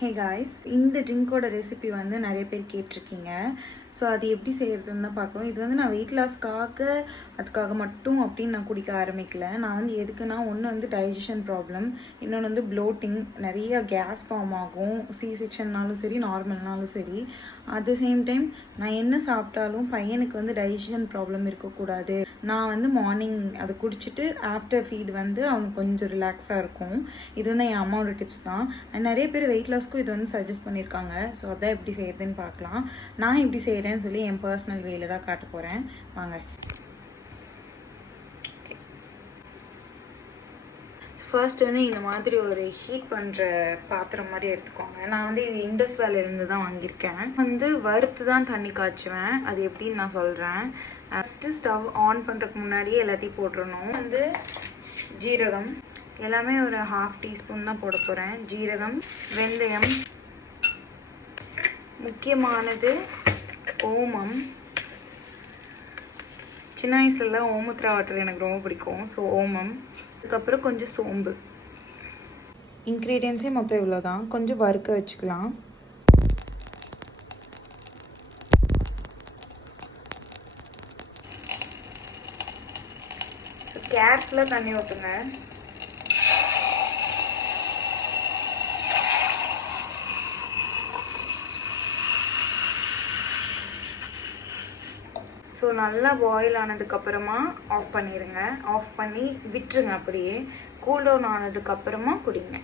Hey guys, இந்த ட்ரிங்கோட recipe வந்து நிறைய பேர் கேட்டிருக்கீங்க. ஸோ அது எப்படி செய்கிறதுன்னு தான் பார்க்குறோம். இது வந்து நான் வெயிட் லாஸ்க்காக அதுக்காக மட்டும் அப்படின்னு நான் குடிக்க ஆரம்பிக்கல. நான் வந்து எதுக்குன்னா, ஒன்று வந்து டைஜஷன் ப்ராப்ளம், இன்னொன்று வந்து ப்ளோட்டிங், நிறைய கேஸ் ஃபார்ம் ஆகும். சி செக்ஷன்னாலும் சரி, நார்மல்னாலும் சரி. அட் த சேம் டைம் நான் என்ன சாப்பிட்டாலும் பையனுக்கு வந்து டைஜஷன் ப்ராப்ளம் இருக்கக்கூடாது. நான் வந்து மார்னிங் அதை குடிச்சிட்டு ஆஃப்டர் ஃபீட் வந்து அவனுக்கு கொஞ்சம் ரிலாக்ஸாக இருக்கும். இது வந்து என் அம்மாவோட டிப்ஸ் தான். நிறைய பேர் வெயிட் லாஸ்க்கும் இது வந்து சஜஸ்ட் பண்ணியிருக்காங்க. ஸோ அதான் எப்படி செய்யறதுன்னு பார்க்கலாம். நான் எப்படி செய்கிறேன்னு சொல்லி என் பர்சனல் வேல தான் காட்ட போகிறேன். வாங்க. ஃபர்ஸ்ட் வந்து இந்த மாதிரி ஒரு ஹீட் பண்ணுற பாத்திரம் மாதிரி எடுத்துக்கோங்க. நான் வந்து இது இண்டஸ் வேலையிலேருந்து தான் வாங்கியிருக்கேன். வந்து வறுத்து தான் தண்ணி காய்ச்சுவேன். அது எப்படின்னு நான் சொல்கிறேன். ஃபஸ்ட்டு ஸ்டவ் ஆன் பண்ணுறதுக்கு முன்னாடியே எல்லாத்தையும் போட்டுடணும். வந்து ஜீரகம் எல்லாமே ஒரு 1/2 டீஸ்பூன் தான் போட போகிறேன். ஜீரகம், வெந்தயம், முக்கியமானது ஓமம். சின்ன வயசுலலாம் ஓமத்திரா வாட்டர் எனக்கு ரொம்ப பிடிக்கும். ஸோ ஓமம், அதுக்கப்புறம் கொஞ்சம் சோம்பு. இன்க்ரீடியன்ஸே மொத்தம் இவ்வளோ தான். கொஞ்சம் வறுக்க வச்சுக்கலாம். கேர்ஃபுல்லாக தண்ணி ஊற்றுங்க. ஸோ நல்லா பாயில் ஆனதுக்கப்புறமா ஆஃப் பண்ணிடுங்க. ஆஃப் பண்ணி விட்டுருங்க. அப்படியே கூல் டவுன் ஆனதுக்கப்புறமா குடிங்க.